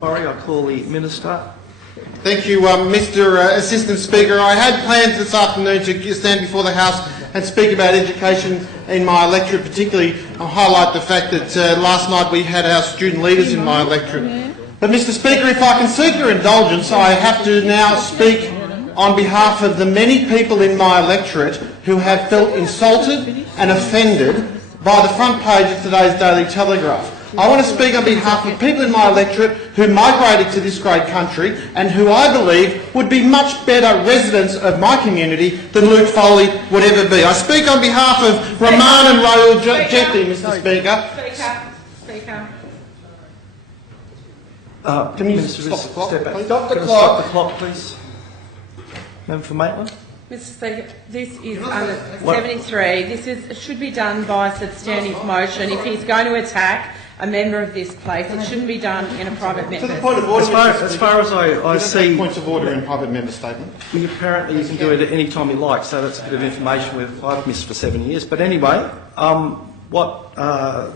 I call the Minister. Thank you, Mr Assistant Speaker. I had plans this afternoon to stand before the House and speak about education in my electorate, particularly highlight the fact that last night we had our student leaders in my electorate. But Mr Speaker, if I can seek your indulgence, I have to now speak on behalf of the many people in my electorate who have felt insulted and offended by the front page of today's Daily Telegraph. I want to speak on behalf of people in my electorate who migrated to this great country and who I believe would be much better residents of my community than Luke Foley would ever be. I speak on behalf of Rahman and Raul Jethi, Mr Speaker. Speaker. Can you Minister, stop the clock, please? Stop the clock, please. Member for Maitland. Mr Speaker, this is under 73. This should be done by substantive motion. If he's going to attack a member of this place, it shouldn't be done in a private member. To the point of order, as far as I see, points of order in private member statement. Apparently you can do it at any time you like, so that's a bit of information I've missed for 7 years. But anyway, what I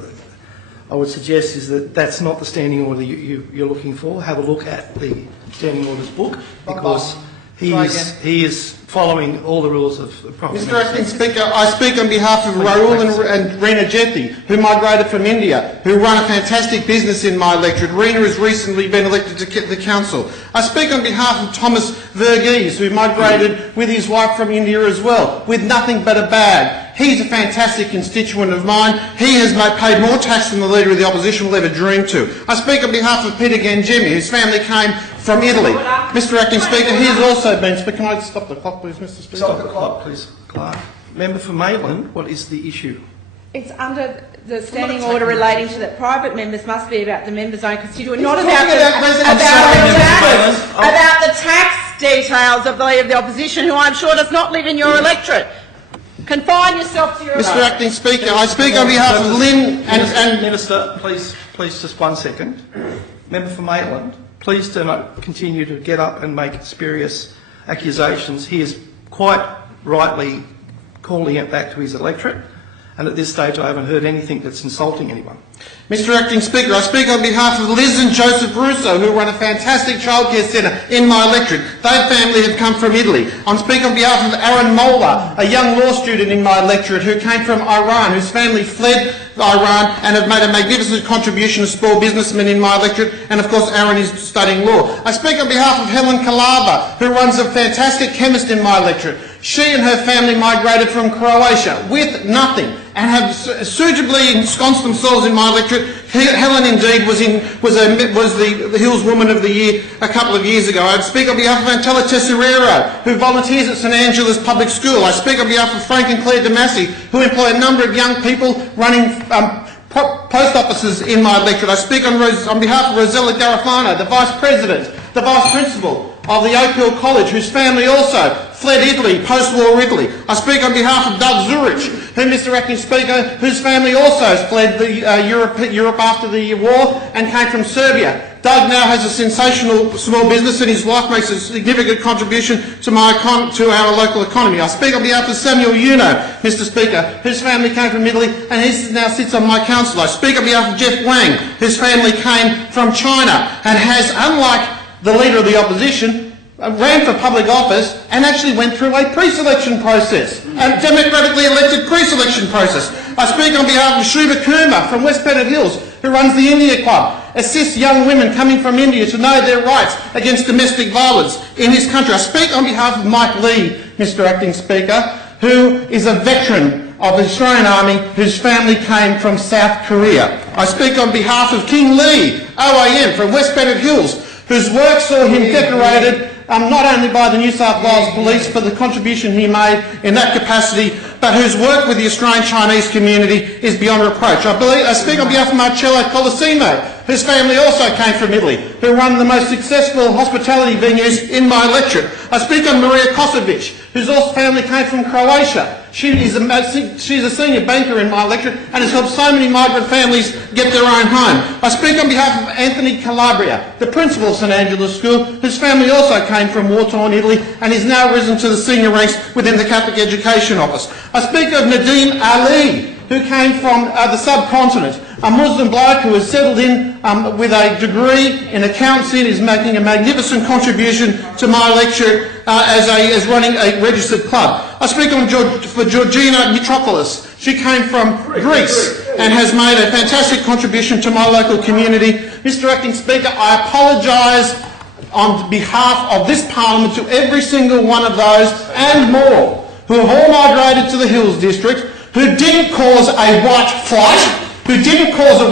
would suggest is that that's not the standing order you're looking for. Have a look at the standing orders book, because he is following all the rules of proper. Mr Acting Speaker, I speak on behalf of Raul and Reena Jethi, who migrated from India, who run a fantastic business in my electorate. Reena has recently been elected to the council. I speak on behalf of Thomas Verghese, who migrated with his wife from India as well, with nothing but a bag. He's a fantastic constituent of mine. He has paid more tax than the Leader of the Opposition will ever dream to. I speak on behalf of Peter Gangemi, whose family came from Italy. Mr Acting Speaker, he has also been... Can I stop the clock, please, Mr Speaker? Stop the clock, please, Clark. Member for Maitland, what is the issue? It's under the standing order relating to that private members must be about the member's own constituent, not about the tax details of the Leader of the Opposition, who I'm sure does not live in your electorate. Confine yourself to your Mr Acting Speaker, I speak on behalf of Lynn and... Minister, please just 1 second. Member for Maitland, please do not continue to get up and make spurious accusations. He is quite rightly calling it back to his electorate, and at this stage I haven't heard anything that's insulting anyone. Mr Acting Speaker, I speak on behalf of Liz and Joseph Russo, who run a fantastic childcare centre in my electorate. Their family have come from Italy. I speak on behalf of Aaron Mola, a young law student in my electorate who came from Iran, whose family fled Iran and have made a magnificent contribution as small businessmen in my electorate, and of course Aaron is studying law. I speak on behalf of Helen Kalava, who runs a fantastic chemist in my electorate. She and her family migrated from Croatia with nothing and have suitably ensconced themselves in my electorate. Helen indeed was the Hills Woman of the Year a couple of years ago. I speak on behalf of Antella Tesoriero, who volunteers at St Angela's Public School. I speak on behalf of Frank and Claire Damasi, who employ a number of young people running post offices in my electorate. I speak on behalf of Rosella Garifano, the Vice President, the Vice Principal of the Oak Hill College, whose family also fled Italy, post-war Italy. I speak on behalf of Doug Zurich, who, Mr Acting Speaker, whose family also fled Europe after the war and came from Serbia. Doug now has a sensational small business, and his wife makes a significant contribution to our local economy. I speak on behalf of Samuel Yuno, Mr Speaker, whose family came from Italy and he now sits on my council. I speak on behalf of Jeff Wang, whose family came from China and has, unlike the Leader of the Opposition, ran for public office and actually went through a pre-selection process, a democratically elected pre-selection process. I speak on behalf of Shubha Kumar from West Bennett Hills, who runs the India Club, assists young women coming from India to know their rights against domestic violence in this country. I speak on behalf of Mike Lee, Mr Acting Speaker, who is a veteran of the Australian Army whose family came from South Korea. I speak on behalf of King Lee, OAM, from West Bennett Hills, whose work saw him decorated not only by the New South Wales Police for the contribution he made in that capacity, but whose work with the Australian Chinese community is beyond reproach. I speak on behalf of Marcello Colosimo, whose family also came from Italy, who run the most successful hospitality venues in my electorate. I speak on Maria Kosovic, whose family came from Croatia. She's a senior banker in my electorate and has helped so many migrant families get their own home. I speak on behalf of Anthony Calabria, the principal of St Angela's School, whose family also came from war-torn Italy and is now risen to the senior ranks within the Catholic Education Office. I speak of Nadeem Ali, who came from the subcontinent, a Muslim bloke who has settled in with a degree in accountancy and is making a magnificent contribution to my electorate as running a registered club. I speak on for Georgina Mitropoulos. She came from Greece and has made a fantastic contribution to my local community. Mr Acting Speaker, I apologise on behalf of this Parliament to every single one of those and more who have all migrated to the Hills District, who didn't cause a white flight, who didn't cause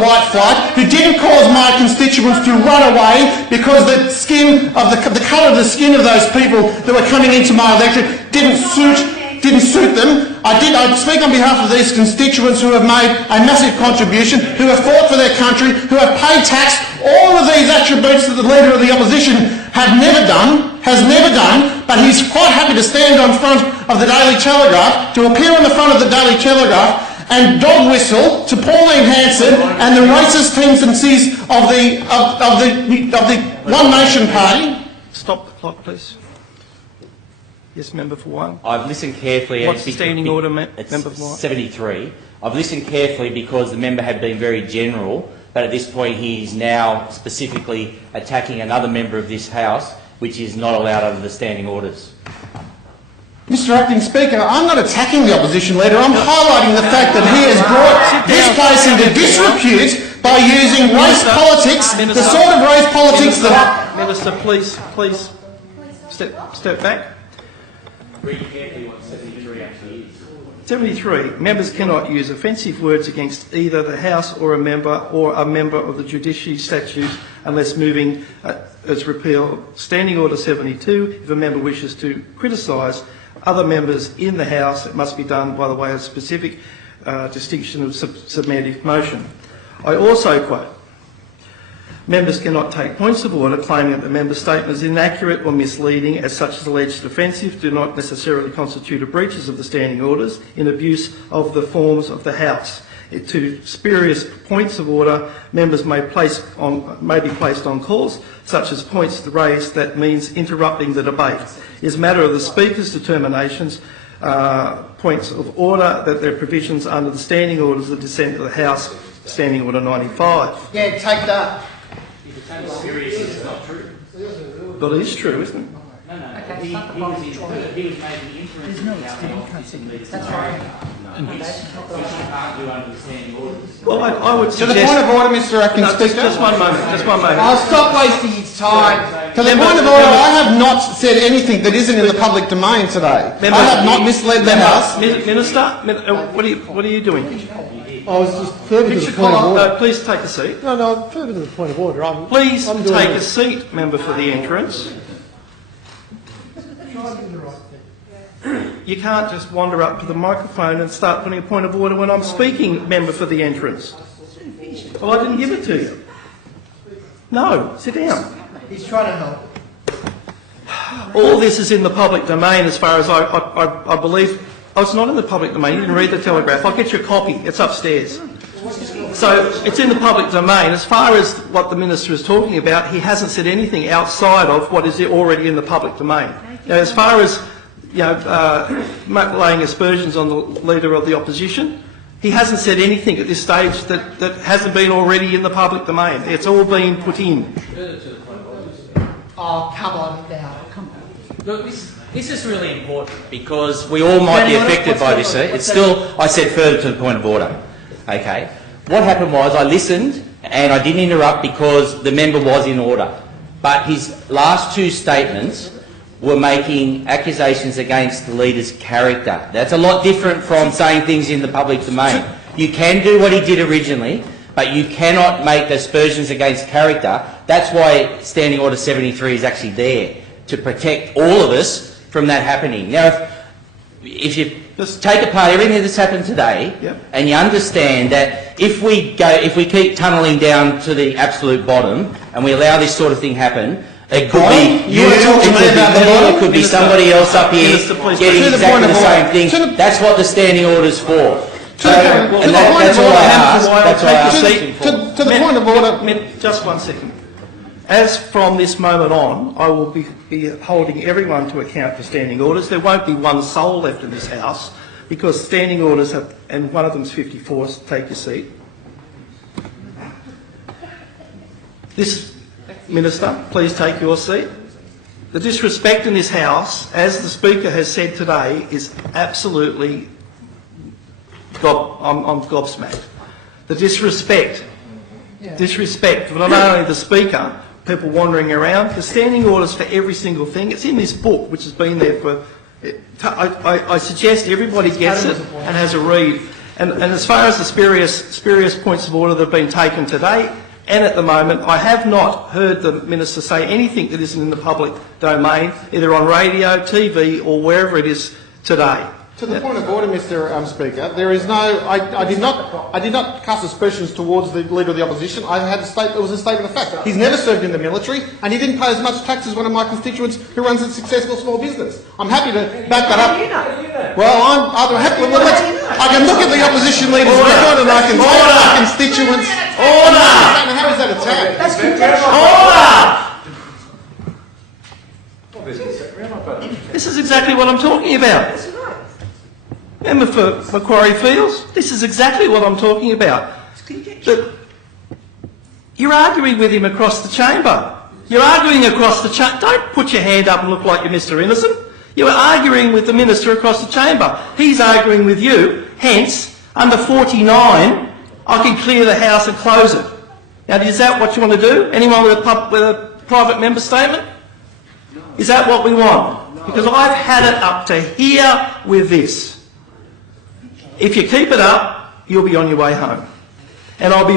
my constituents to run away because the skin of the colour of the skin of those people that were coming into my electorate didn't suit them. I speak on behalf of these constituents who have made a massive contribution, who have fought for their country, who have paid tax, all of these attributes that the Leader of the Opposition has never done, but he's quite happy to stand on front of the Daily Telegraph, to appear on the front of the Daily Telegraph and dog whistle to Pauline Hanson and the racist tendencies of the One Nation Party. Stop the clock, please. Yes, member for one. I've listened carefully. What's the standing order, member for one? 73. I've listened carefully because the member had been very general, but at this point he is now specifically attacking another member of this House, which is not allowed under the standing orders. Mr Acting Speaker, I'm not attacking the opposition leader. I'm highlighting the fact that he has brought this place into disrepute by using race politics, the sort of race politics that... Minister, please step back. Read carefully what 73 actually is. 73. Members cannot use offensive words against either the House or a member of the Judiciary Statute unless moving as repeal. Standing Order 72. If a member wishes to criticise other members in the House, it must be done by the way of specific distinction of substantive motion. I also quote, members cannot take points of order claiming that the member's statement is inaccurate or misleading, as such as alleged offensive, do not necessarily constitute a breaches of the standing orders in abuse of the forms of the House. To spurious points of order, members may be placed on calls, such as points raised that means interrupting the debate. It is a matter of the Speaker's determinations, points of order, that there are provisions under the standing orders of dissent of the House, Standing Order 95. Yeah, take that. If it's only serious, it's not true. But it is true, isn't it? No. Okay, he was making inference. That's right. Well, I would To suggest... the point of order, Mr Acting Speaker. Just one moment. I'll stop wasting his time. To the point of order, I have not said anything that isn't in the public domain today. I have not misled the House. Minister, what are you doing? I was just further to the point of order. No, please take a seat. No, further to the point of order. Please take a seat, member for the entrance. You can't just wander up to the microphone and start putting a point of order when I'm speaking, member for the entrance. Well, I didn't give it to you. No, sit down. He's trying to help. All this is in the public domain as far as I believe. Oh, it's not in the public domain. You didn't read the Telegraph. I'll get you a copy. It's upstairs. So it's in the public domain. As far as what the Minister is talking about, he hasn't said anything outside of what is already in the public domain. Now, as far as laying aspersions on the Leader of the Opposition, he hasn't said anything at this stage that hasn't been already in the public domain. It's all been put in. Oh, come on now. Come on. Look, this is really important because we all might be affected by this. It's still, I said further to the point of order. Okay. What happened was I listened and I didn't interrupt because the member was in order. But his last two statements were making accusations against the Leader's character. That's a lot different from saying things in the public domain. You can do what he did originally, but you cannot make aspersions against character. That's why Standing Order 73 is actually there, to protect all of us from that happening. Now, if you just take apart everything that's happened today, and you understand that if we keep tunnelling down to the absolute bottom and we allow this sort of thing happen, it could be you, it could be somebody else up here getting exactly the same thing. That's what the standing order's for. That's all I ask. That's all I ask. To the point of order. Just 1 second. As from this moment on, I will be holding everyone to account for standing orders. There won't be one soul left in this House because standing orders have, and one of them's 54, so take your seat. This, Minister, please take your seat. The disrespect in this House, as the Speaker has said today, is absolutely, I'm gobsmacked. The disrespect for not only the Speaker, people wandering around, the standing orders for every single thing. It's in this book, which has been there for... I suggest everybody gets it and has a read. And as far as the spurious points of order that have been taken today and at the moment, I have not heard the Minister say anything that isn't in the public domain, either on radio, TV or wherever it is today. To the point of order, Mr. Speaker, there is no. I did not cast aspersions towards the Leader of the Opposition. I had it was a statement of fact. He's never served in the military, and he didn't pay as much tax as one of my constituents who runs a successful small business. I'm happy to back that up. Well, I'm happy. Well, I can look at the opposition leader's record, and I can tell my constituents. Order! How is that attack? That's Order! This is exactly what I'm talking about. Member for Macquarie Fields, this is exactly what I'm talking about. But you're arguing with him across the chamber. You're arguing across the chamber. Don't put your hand up and look like you're Mr. Innocent. You're arguing with the Minister across the chamber. He's arguing with you. Hence, under 49, I can clear the House and close it. Now, is that what you want to do? Anyone with a private member statement? Is that what we want? Because I've had it up to here with this. If you keep it up, you'll be on your way home. And I'll be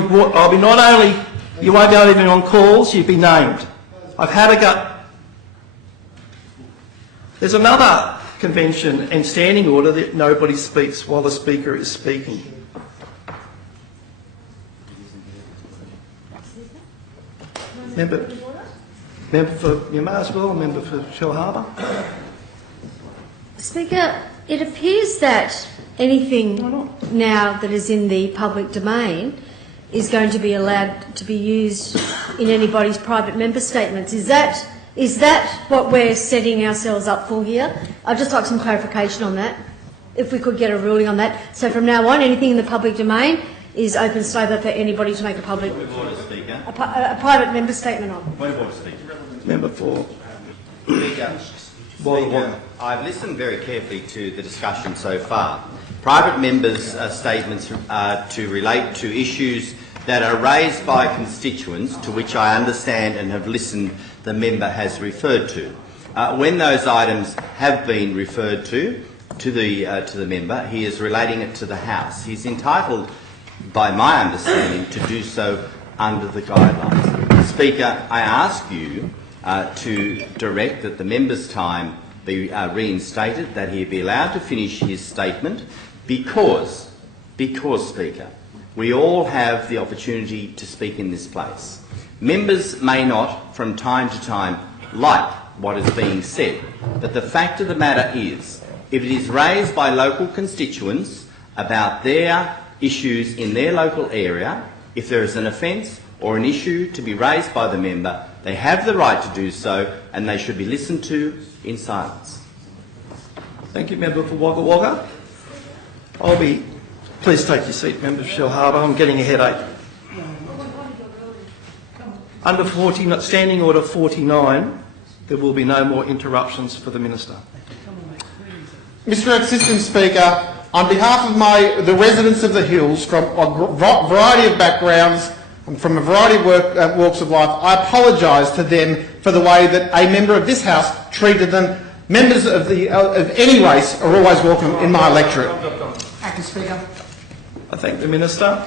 not only, you won't be even on calls, you'll be named. I've had a gut. There's another convention and standing order that nobody speaks while the Speaker is speaking. Member for Newmarsville, member for Shell Harbour. Speaker, it appears that anything now that is in the public domain is going to be allowed to be used in anybody's private member statements. Is that what we're setting ourselves up for here? I'd just like some clarification on that, if we could get a ruling on that. So from now on, anything in the public domain is open statement for anybody to make a public, a private member statement on. Point of order, Speaker. Member for... Speaker, I've listened very carefully to the discussion so far. Private members' statements are to relate to issues that are raised by constituents, to which I understand and have listened the member has referred to. When those items have been referred to the member, he is relating it to the House. He's entitled, by my understanding, to do so under the guidelines. Speaker, I ask you to direct that the member's time be reinstated, that he be allowed to finish his statement, because, Speaker, we all have the opportunity to speak in this place. Members may not, from time to time, like what is being said, but the fact of the matter is, if it is raised by local constituents about their issues in their local area, if there is an offence or an issue to be raised by the member, they have the right to do so, and they should be listened to in silence. Thank you, member for Wagga Wagga. Please take your seat, member for Shell Harbour. I'm getting a headache. Under Standing Order 49, there will be no more interruptions for the Minister. Mr. Assistant Speaker, on behalf of the residents of the Hills from a variety of backgrounds and from a variety of walks of life, I apologise to them for the way that a member of this House treated them. Members of any race are always welcome in my electorate. Acting Speaker. I thank the Minister.